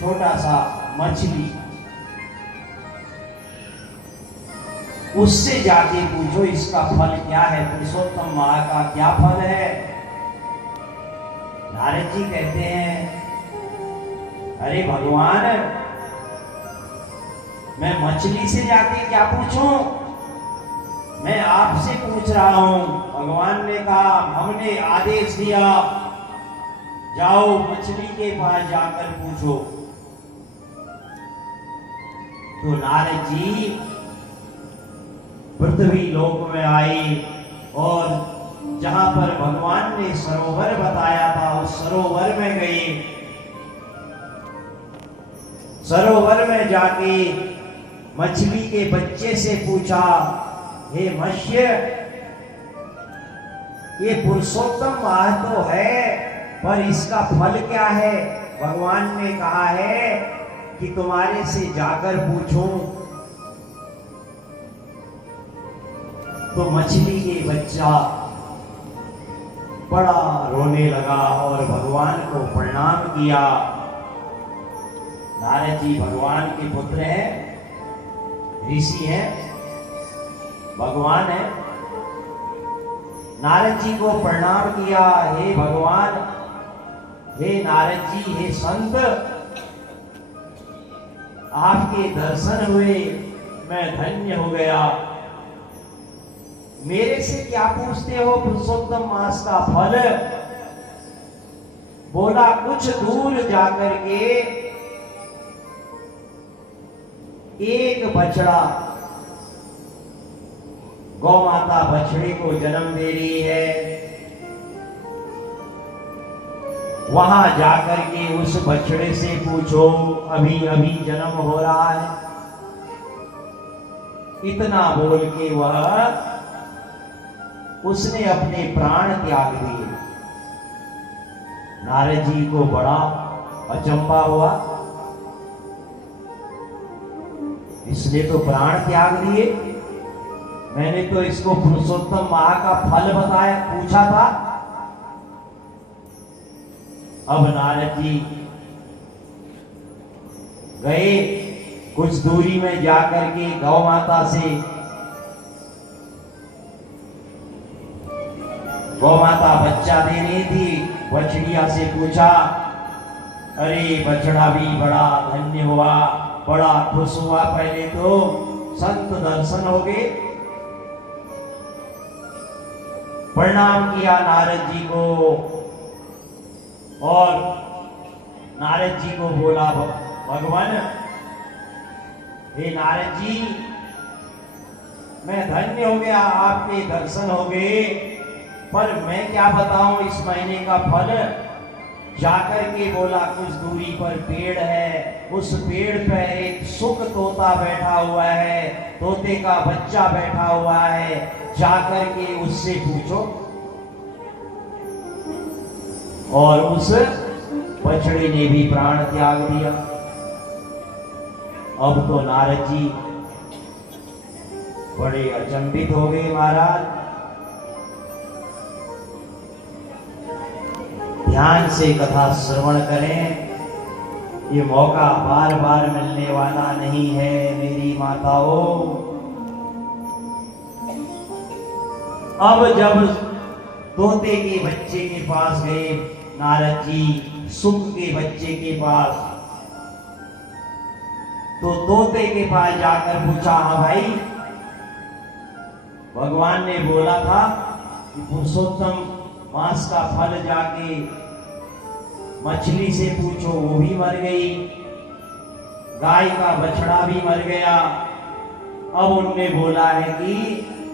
छोटा सा मछली, उससे जाके पूछो इसका फल क्या है, पुरुषोत्तम माह का क्या फल है। नारद जी कहते हैं, अरे भगवान, मैं मछली से जाके क्या पूछूं, मैं आपसे पूछ रहा हूं। भगवान ने कहा, हमने आदेश दिया, जाओ मछली के पास जाकर पूछो। तो नारद जी पृथ्वी लोक में आए और जहां पर भगवान ने सरोवर बताया था उस सरोवर में गए। सरोवर में जाके मछली के बच्चे से पूछा, हे मत्स्य, ये पुरुषोत्तम माह तो है, पर इसका फल क्या है। भगवान ने कहा है कि तुम्हारे से जाकर पूछूं। तो मछली के बच्चा बड़ा रोने लगा और भगवान को प्रणाम किया। नारद जी भगवान के पुत्र हैं, ऋषि हैं, भगवान है। नारद जी को प्रणाम किया, हे भगवान, हे नारद जी, हे संत, आपके दर्शन हुए, मैं धन्य हो गया। मेरे से क्या पूछते हो पुरुषोत्तम मास का फल। बोला, कुछ दूर जाकर के एक बछड़ा, गौ माता बछड़े को जन्म दे रही है, वहां जाकर के उस बछड़े से पूछो, अभी अभी जन्म हो रहा है। इतना बोल के वह उसने अपने प्राण त्याग दिए। नारद जी को बड़ा अचंभा हुआ, इसने तो प्राण त्याग दिए, मैंने तो इसको पुरुषोत्तम माह का फल बताया, पूछा था। अब नारद जी गए, कुछ दूरी में जाकर के गौ माता से, गौ माता बच्चा दे रही थी, बछड़िया से पूछा, अरे बछड़ा भी बड़ा धन्य हुआ, बड़ा खुश हुआ, पहले तो संत दर्शन हो गए। प्रणाम किया नारद जी को और नारद जी को बोला, भगवान, हे नारद जी, मैं धन्य हो गया, आपके दर्शन हो गए, पर मैं क्या बताऊं इस महीने का फल। जाकर के बोला, कुछ दूरी पर पेड़ है, उस पेड़ पे एक सुख तोता बैठा हुआ है, तोते का बच्चा बैठा हुआ है, जाकर के उससे पूछो। और उस बछड़े ने भी प्राण त्याग दिया। अब तो नारद जी बड़े अचंभित हो गए। महाराज, ध्यान से कथा श्रवण करें, ये मौका बार बार मिलने वाला नहीं है मेरी माताओं। अब जब तोते के बच्चे के पास गए नारद जी, सुख के बच्चे के पास, तो तोते के पास जाकर पूछा, हाँ भाई, भगवान ने बोला था कि पुरुषोत्तम मास का फल जाके मछली से पूछो, वो भी मर गई, गाय का बछड़ा भी मर गया। अब उनने बोला है कि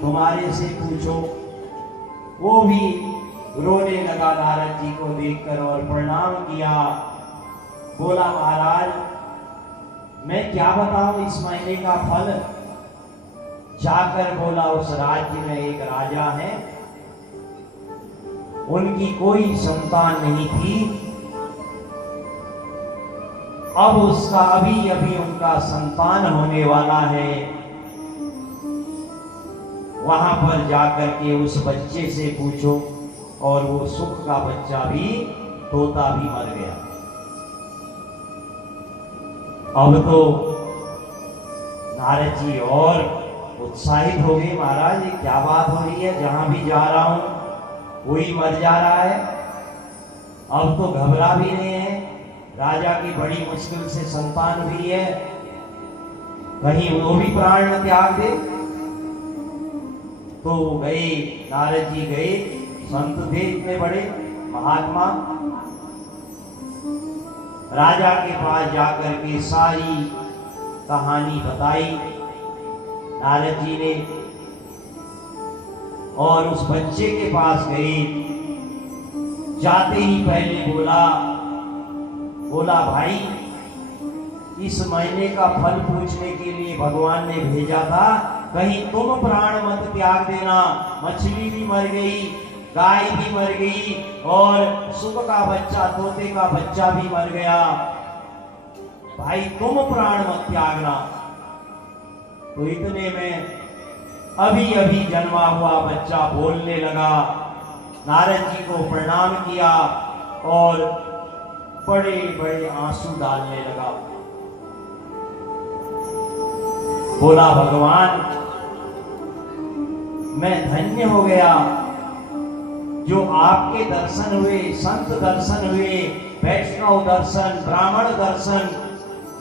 तुम्हारे से पूछो। वो भी रोने लगा नारद जी को देखकर और प्रणाम किया। बोला, महाराज, मैं क्या बताऊं इस महीने का फल। जाकर बोला, उस राज्य में एक राजा है, उनकी कोई संतान नहीं थी, अब उसका अभी अभी उनका संतान होने वाला है। वहां पर जाकर के उस बच्चे से पूछो। और वो सुख का बच्चा भी, तोता भी मर गया। अब तो नारद जी और उत्साहित हो गए, महाराज ये क्या बात हो रही है, जहां भी जा रहा हूं कोई मर जा रहा है। अब तो घबरा भी नहीं है, राजा की बड़ी मुश्किल से संतान हुई है, कहीं वो भी प्राण न त्याग दे। तो गए, नारद जी गए, संत थे इतने बड़े महात्मा, राजा के पास जाकर के सारी कहानी बताई नारद जी ने, और उस बच्चे के पास गए। जाते ही पहले बोला भाई इस महीने का फल पूछने के लिए भगवान ने भेजा था, कहीं तुम प्राण मत त्याग देना। मछली भी मर गई, गाय भी मर गई, और सुख का बच्चा, तोते का बच्चा भी मर गया, भाई तुम प्राण मत त्यागना। तो इतने में अभी अभी जन्मा हुआ बच्चा बोलने लगा, नारद जी को प्रणाम किया और बड़े बड़े आंसू डालने लगा। बोला भगवान मैं धन्य हो गया, जो आपके दर्शन हुए, संत दर्शन हुए, वैष्णव दर्शन, ब्राह्मण दर्शन,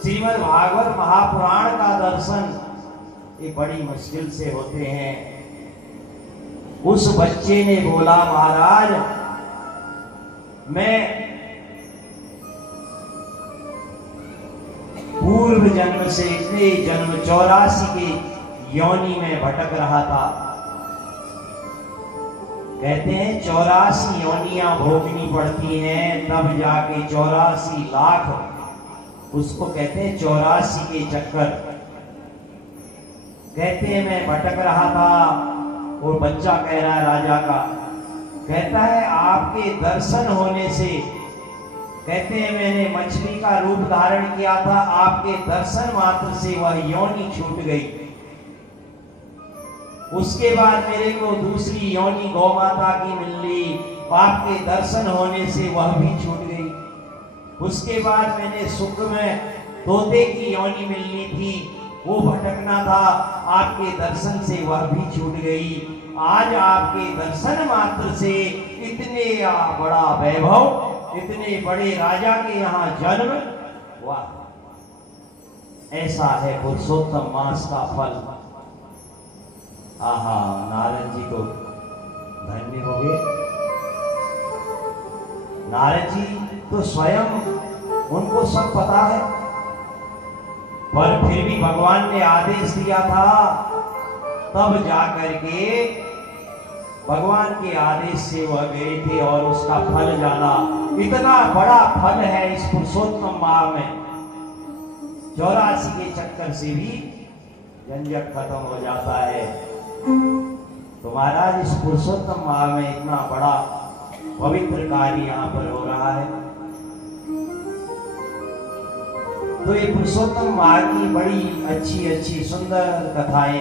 श्रीमद् भागवत महापुराण का दर्शन, ये बड़ी मुश्किल से होते हैं। उस बच्चे ने बोला महाराज मैं पूर्व जन्म से इतने जन्म 84 के योनि में भटक रहा था। कहते हैं 84 योनियां भोगनी पड़ती हैं, तब जाके 84 लाख, उसको कहते हैं 84 के चक्कर। कहते हैं मैं भटक रहा था, और बच्चा कह रहा है राजा का, कहता है आपके दर्शन होने से, कहते हैं मैंने मछली का रूप धारण किया था, आपके दर्शन मात्र से वह योनि छूट गई। उसके बाद मेरे को दूसरी योनि गौ माता की मिल ली, आपके दर्शन होने से वह भी छूट गई। उसके बाद मैंने सुख में तोते की योनि मिलनी थी, वो भटकना था, आपके दर्शन से वह भी छूट गई। आज आपके दर्शन मात्र से इतने बड़ा वैभव, इतने बड़े राजा के यहाँ जन्म हुआ। ऐसा है पुरुषोत्तम मास का फल। आहा, नारद जी तो धन्य हो गए। नारद जी तो स्वयं, उनको सब पता है, पर फिर भी भगवान ने आदेश दिया था, तब जाकर के भगवान के आदेश से वह गए थे और उसका फल जाना। इतना बड़ा फल है इस पुरुषोत्तम माह में, 84 के चक्कर से भी झंझट खत्म हो जाता है। तो महाराज इस पुरुषोत्तम माह में इतना बड़ा पवित्र कार्य यहाँ पर हो रहा है। तो ये पुरुषोत्तम माह की बड़ी अच्छी अच्छी सुंदर कथाएं